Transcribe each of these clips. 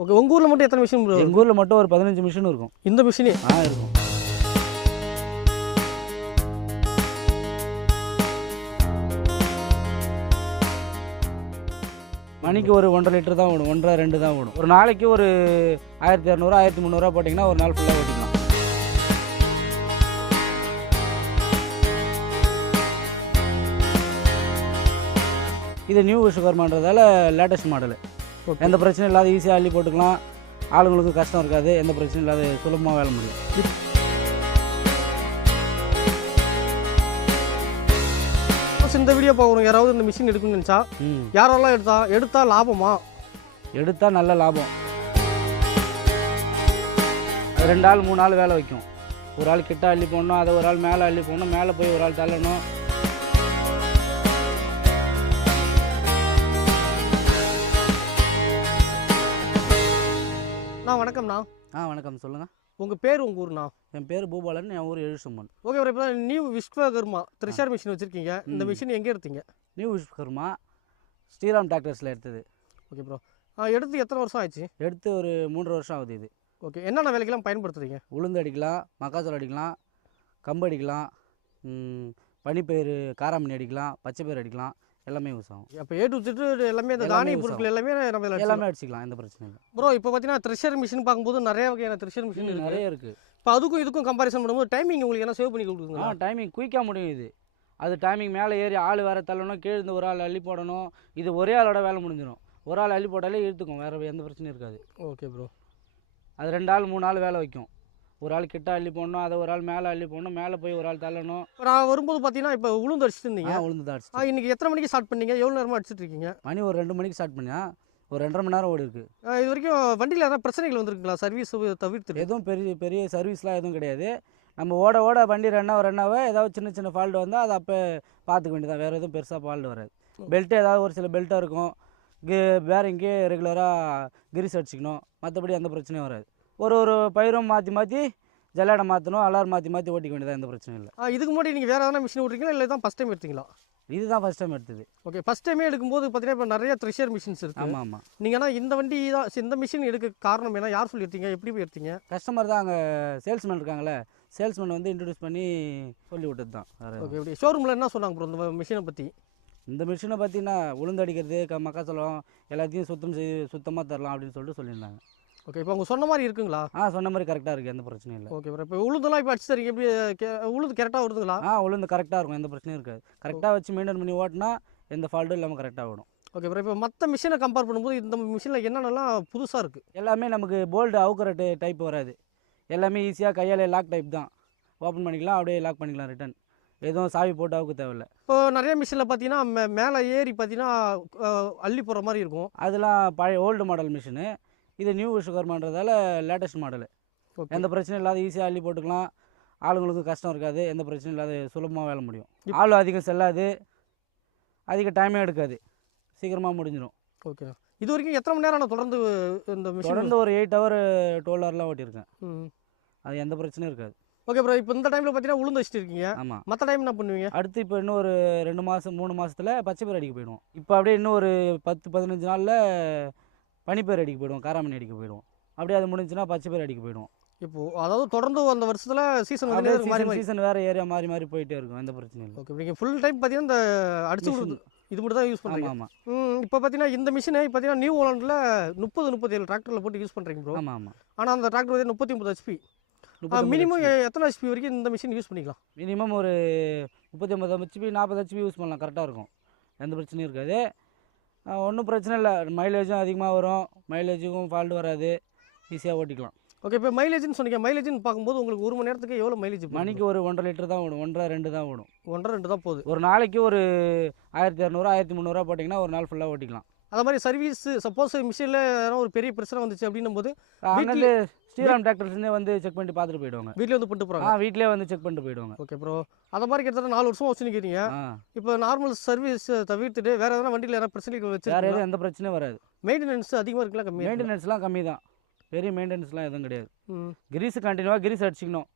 Okay. உங்கள் ஊரில் மட்டும் எத்தனை மிஷின் ப்ரோ? எங்கள் ஊரில் மட்டும் ஒரு 15 மிஷின் இருக்கும். இந்த மிஷினே இருக்கும். மணிக்கு ஒரு 1.5 லிட்டர் தான் ஓடும், 1.5 2 தான் ஓடும். ஒரு நாளைக்கு ஒரு 1200 1300 போட்டிங்கன்னா ஒரு நாள் ஃபுல்லாக ஓட்டிக்கலாம். இது நியூ விஸ்வகர்மான்றதால லேட்டஸ்ட் மாடலு. எந்த பிரச்சனையும் இல்லாத ஈஸியாக அள்ளி போட்டுக்கலாம். ஆளுங்களுக்கு கஷ்டம் இருக்காது, எந்த பிரச்சனையும் இல்லாத சுலபமாக வேலை முடியும். இந்த வீடியோ பார்க்குறோம், யாராவது இந்த மிஷின் எடுக்கணும்னு நினச்சா யாரெல்லாம் எடுத்தா லாபமா? எடுத்தால் நல்ல லாபம். அது 2 ஆள் 3 ஆள் வேலை வைக்கும். ஒரு ஆள் கிட்ட அள்ளி போடணும், அதை ஒரு ஆள் மேலே அள்ளி போடணும், மேலே போய் ஒரு ஆள் தள்ளணும். வணக்கம்ண்ணா. வணக்கம், சொல்லுங்கள். உங்கள் பேர், உங்கள் ஊர்ண்ணா? என் பேர் பூபாலன், என் ஊர் எழுசும்மன். ஓகே ப்ரோ, இப்போ நியூ விஸ்வகர்மா த்ரெஷர் மிஷின் வச்சுருக்கீங்க. இந்த மிஷின் எங்கே எடுத்தீங்க? நியூ விஸ்வகர்மா ஸ்ரீராம் டிராக்டர்ஸில் எடுத்தது. ஓகே ப்ரோ, எடுத்து எத்தனை வருஷம் ஆச்சு? எடுத்து ஒரு 3 வருஷம் ஆகுது இது. ஓகே, என்னென்ன வேலைக்கெல்லாம் பயன்படுத்துறீங்க? உளுந்து அடிக்கலாம், மக்காச்சோளம் அடிக்கலாம், கம்பு அடிக்கலாம், பனிப்பயிறு காராமணி அடிக்கலாம், பச்சை பயிர் அடிக்கலாம், எல்லாமே யூஸ் ஆகும். அப்போ எல்லாமே இந்த தானிய பொருட்கள் எல்லாமே நம்ம எல்லாமே அடிச்சிக்கலாம், எந்த பிரச்சனையும் இல்லை. ப்ரோ, இப்போ பார்த்தீங்கன்னா த்ரெஷர் மிஷின் பார்க்கும்போது நிறைய வகையான த்ரெஷர் மிஷின் நிறைய இருக்குது. இப்போ அதுக்கும் இதுக்கும் கம்பேரிசன் பண்ணும்போது டைமிங் உங்களுக்கு என்ன சேவ் பண்ணி கொடுக்குதுங்களா? டைமிங் குயிக்காக முடியும் இது. அது டைமிங் மேலே ஏறி ஆள் வேறு தள்ளணும், கீழே இருந்து ஒரு ஆள் அள்ளி போடணும். இது ஒரே ஆளோட வேலை முடிஞ்சிடும். ஒரு ஆள் அள்ளி போட்டாலே இழுத்துக்கும், வேறு எந்த பிரச்சனையும் இருக்காது. Okay bro. அது 2 ஆள் 3 ஆள் வேலை வைக்கும். ஒரு ஆள் கிட்ட அள்ளி போடணும், அதை ஒரு ஆள் மேலே அள்ளி போடணும், மேலே போய் ஒரு ஆள் தள்ளணும். நான் வரும்போது பார்த்தீங்கன்னா இப்போ உளுந்து அடிச்சுட்டு இருந்தீங்க. உளுந்து தான் அடிச்சு. இன்றைக்கி எத்தனை மணிக்கு ஸ்டார்ட் பண்ணீங்க? எவ்வளோ நேரமாக அடிச்சுட்டு இருக்கீங்க? மணி ஒரு 2 மணிக்கு ஸ்டார்ட் பண்ணியா, ஒரு 2.5 மணி நேரம் ஓடி இருக்குது. இது வரைக்கும் வண்டியில் எதாவது பிரச்சனைகள் வந்துருக்குங்களா? சர்வீஸ் தவிர்த்து எதுவும் பெரிய சர்வீஸ்லாம் எதுவும் கிடையாது. நம்ம ஓட வண்டி ரன் ஆக ஏதாவது சின்ன ஃபால்ட் வந்தால் அதை அப்போ பார்த்துக்க வேண்டியதான். வேறு எதுவும் பெருசாக ஃபால்ட் வராது. பெல்ட்டு ஏதாவது ஒரு சில பெல்ட்டாக இருக்கும், பேரிங்கே ரெகுலராக கிரீஸ் அடிச்சிக்கணும், மற்றபடி எந்த பிரச்சனையும் வராது. ஒரு பயிரும் மாற்றி ஜல்லாடை மாற்றணும், அலாரம் மாற்றி ஓட்டிக்க வேண்டியதான், எந்த பிரச்சனையும் இல்லை. இதுக்கு முன்னாடி நீங்கள் வேறு எதனா மிஷின் ஓட்டுறீங்களா, இல்லை தான் ஃபஸ்ட் டைம் எடுத்தீங்களா? இதுதான் ஃபஸ்ட் டைம் எடுத்தது. ஓகே, ஃபஸ்ட் டைமே எடுக்கும்போது பார்த்தீங்கன்னா இப்போ நிறைய த்ரெஷர் மிஷின்ஸ் இருக்குது. ஆமாம். நீங்கள் ஆனால் இந்த வண்டி தான், இந்த மிஷின் எடுக்க காரணம் என்ன? யார் சொல்லி எடுத்தீங்க? எப்படி போய் எடுத்தீங்க? கஸ்டமர் தான், அங்கே சேல்ஸ்மேன் இருக்காங்களே, சேல்ஸ்மேன் வந்து இன்ட்ரடியூஸ் பண்ணி சொல்லி விட்டது தான். ஓகே, எப்படி ஷோரூமில் என்ன சொன்னாங்க ப்ரோ இந்த மிஷினை பற்றி? இந்த மிஷினை பார்த்தீங்கன்னா உளுந்து அடிக்கிறது, மக்காச்சோளம் எல்லாத்தையும் சுத்தமாக தரலாம் அப்படின்னு சொல்லிட்டு சொல்லியிருந்தாங்க. ஓகே, இப்போ அவங்க சொன்ன மாதிரி இருக்குங்களா? சொன்ன மாதிரி கரெக்டாக இருக்குது, எந்த பிரச்சனையும் இல்லை. ஓகே ப்ரோ, இப்போ உளுந்தெல்லாம் இப்போ அடிச்சு தரீங்க, எப்படி உளுந்து கரெக்டாக வருதுங்களா? உளுந்து கரெக்டாக இருக்கும், எந்த பிரச்சனையும் இருக்காது. கரெக்டாக வச்சு மெயின்டைன் பண்ணி ஓட்டினா எந்த ஃபால்ட்டும் இல்லாமல் கரெக்டாக ஓடும். ஓகே ப்ரோ, இப்போ மற்ற மிஷினை கம்பேர் பண்ணும்போது இந்த மிஷினில் என்னென்னலாம் புதுசாக இருக்குது? எல்லாமே நமக்கு போல்டு அவுக்கிற டைப் வராது. எல்லாமே ஈஸியாக கையால் லாக் டைப் தான். ஓப்பன் பண்ணிக்கலாம், அப்படியே லாக் பண்ணிக்கலாம், ரிட்டன். எதுவும் சாவி போட்டு அவுக்க தேவையில்லை. இப்போ நிறைய மிஷினில் பார்த்தீங்கன்னா மேலே ஏறி பார்த்தீங்கன்னா அள்ளி போகிற மாதிரி இருக்கும். அதெல்லாம் பழைய ஓல்டு மாடல் மிஷினு. இது நியூ விஸ்வகர்மான்றதால லேட்டஸ்ட் மாடலு. எந்த பிரச்சனையும் இல்லாத ஈஸியாக அள்ளி போட்டுக்கலாம். ஆளுங்களுக்கு கஷ்டம் இருக்காது, எந்த பிரச்சனையும் இல்லாத சுலபமாக வேலை முடியும். ஆள் அதிகம் செல்லாது, அதிக டைமே எடுக்காது, சீக்கிரமாக முடிஞ்சிடும். ஓகே, இது வரைக்கும் எத்தனை மணி நேரம் தொடர்ந்து இந்த மிஷின்? தொடர்ந்து ஒரு 8 ஹவர் 12 ஹவர்லாம் ஓட்டியிருக்கேன். அது எந்த பிரச்சனையும் இருக்காது. ஓகே ப்ரோ, இப்போ இந்த டைமில் பார்த்தீங்கன்னா உளுந்து வச்சுட்டு இருக்கீங்க. ஆமாம். மற்ற டைம் என்ன பண்ணுவீங்க? அடுத்து இப்போ இன்னும் ஒரு 2 மாதம் 3 மாதத்தில் பச்சை பயிர் அடிக்க போயிடுவோம். இப்போ அப்படியே இன்னும் ஒரு 10-15 நாளில் பனிப்பயிர் அடிக்க போயிடுவோம், காராமணி அடிக்க போயிடுவோம். அப்படியே அது முடிஞ்சுன்னா பச்சை பயிர் அடிக்க போயிடுவோம். இப்போது அதாவது தொடர்ந்து அந்த வருஷத்தில் சீசன் வேறு ஏரியா மாறி போயிட்டே இருக்கும், எந்த பிரச்சனையும் இல்லை. ஓகே, நீங்கள் ஃபுல் டைம் பார்த்தீங்கன்னா இந்த அடிச்சு கொடுத்து இது மட்டும் தான் யூஸ் பண்ணுறீங்க? ஆமாம். இப்போ பார்த்தீங்கன்னா இந்த மிஷினை பார்த்தீங்கன்னா நியூ ஹோலண்டில் 30-37 டிராக்டரில் போட்டு யூஸ் பண்ணுறீங்க ப்ரோ. ஆமாம். ஆனால் அந்த டிராக்டர் வந்து 39 HP. மினிமம் எத்தனை HP வரைக்கும் இந்த மிஷின் யூஸ் பண்ணிக்கலாம்? மினிமம் ஒரு 39 HP 40 HP யூஸ் பண்ணலாம், கரெக்டாக இருக்கும், எந்த பிரச்சனையும் இருக்காது. ஒன்றும் பிரச்சனை இல்லை. மைலேஜும் அதிகமாக வரும், மைலேஜுக்கும் ஃபால்ட் வராது, ஈஸியாக ஓட்டிக்கலாம். ஓகே, இப்போ மைலேஜ்னு சொன்னீங்க. மைலேஜ்னு பார்க்கும்போது உங்களுக்கு 1 மணி நேரத்துக்கு எவ்வளோ மைலேஜ்? மணிக்கு ஒரு 1.5 லிட்டர் தான் ஓடும், 1.5 2 தான் ஓடும். 1.5 2 தான் போகுது. ஒரு நாளைக்கு ஒரு 1200 1300 போட்டிங்கன்னா ஒரு நாள் ஃபுல்லாக ஓட்டிக்கலாம். அது மாதிரி சர்வீஸ் சப்போஸ் மிஷினில் ஒரு பெரிய பிரச்சனை வந்துச்சு அப்படின்னும் போது அங்கே ஸ்ரீராம் டிராக்டர்ஸ்லேருந்தே வந்து செக் பண்ணிட்டு பார்த்துட்டு போயிடுவாங்க. வீட்டில் வந்து பண்ணிட்டு போகிறாங்க? வீட்டிலே வந்து செக் பண்ணிட்டு போயிடுவாங்க. ஓகே ப்ரோ, அதை மாதிரி கிட்டத்தட்ட 4 வருஷமாக வச்சு நிற்கிறீங்க. இப்போ நார்மல் சர்வீஸ் தவிர்த்துட்டு வேறு எதனா வண்டியில் எதனா பிரச்சனைகள் வச்சு? வேறு எதுவும் எந்த பிரச்சனையும் வராது. மெயின்டெனன்ஸ் அதிகமாக இருக்குல்ல? கம்மி. மெயின்டெனன்ஸ்லாம் கம்மி தான், பெரிய மெயின்டெனன்ஸ்லாம் எதுவும் கிடையாது. கிரீஸு கண்டினியூவாக கிரீஸ் அடிச்சிக்கணும்.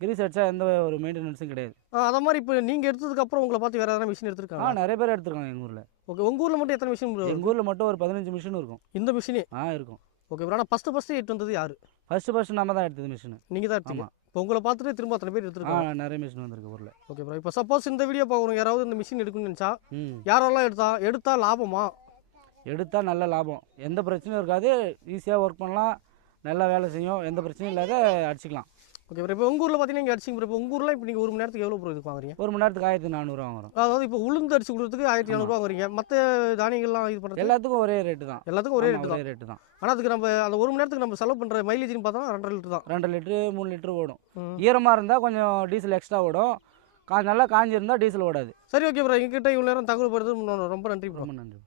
கிரீஸ் அடித்தா எந்த ஒரு மெயின்டெனன்ஸும் கிடையாது. அதை மாதிரி இப்போ நீங்கள் எடுத்ததுக்கப்புறம் உங்களை பார்த்து வேறு எதனா மிஷின் எடுத்துருக்காங்க? நிறைய பேர் எடுத்துருக்காங்க எங்கள் ஊரில். ஓகே, உங்கள் ஊரில் மட்டும் எத்தனை மிஷின் ப்ரோ? எங்கள் ஊரில் மட்டும் ஒரு 15 மிஷின் இருக்கும். இந்த மிஷினே இருக்கும். Okay bro. ஆனால் ஃபஸ்ட்டு எட்டு வந்தது யார்? ஃபஸ்ட்டு நம்ம தான் எடுத்தது மிஷின். நீங்கள் தான் எடுத்தீங்க. இப்போ உங்களை பார்த்துட்டு திரும்ப அத்தனை பேர் எடுத்துருக்காங்க. நிறைய மிஷின் வந்திருக்கு ஊரில். Okay bro. இப்போ சப்போஸ் இந்த வீடியோ பார்க்குறோம் யாராவது இந்த மிஷின் எடுக்கணும்னு நினச்சா யாரெல்லாம் எடுத்தா லாபமா? எடுத்தால் நல்ல லாபம், எந்த பிரச்சனையும் இருக்காது, ஈஸியாக ஒர்க் பண்ணலாம், நல்லா வேலை செய்யும், எந்த பிரச்சனையும் இல்லாத அடிச்சிக்கலாம். Okay bro. இப்போ உங்கள் ஊரில் பார்த்தீங்கன்னா நீங்கள் அடிச்சிங்க ப்ரோ. இப்போ உங்கள் ஊரில் இப்போ நீங்கள் 1 மணி நேரத்துக்கு எவ்வளோ ப்ரோ இதுக்கு வாங்குறீங்க? 1 மணி நேரத்துக்கு 1400 வாங்குறோம். அதாவது இப்போ உளுந்து அடிச்சு கொடுத்ததுக்கு 1400 வாங்குறீங்க. மற்ற தானியங்கள்லாம் இது பண்ணுறது எல்லாத்துக்கும் ஒரே ரேட்டு தான். எல்லாத்துக்கும் ஒரே ரேட்டு தான். ஒரே ரேட்டு தான். ஆனால் அதுக்கு நம்ம அந்த 1 மணி நேரத்துக்கு நம்ம செலவு பண்ணுற மைலேஜ்னு பார்த்தா 2.5 லிட்டர் தான். 2 லிட்டரு 3 லிட்டரு ஓடும். ஈரமாக இருந்தால் கொஞ்சம் டீசல் எக்ஸ்ட்ரா ஓடும், நல்லா காஞ்சிருந்தால் டீசல் ஓடாது. சரி ஓகே ப்ரோ. எங்ககிட்ட இவ்வளோ நேரம் தகவல் படுறது ரொம்ப நன்றி ப்ரோ. ரொம்ப நன்றி.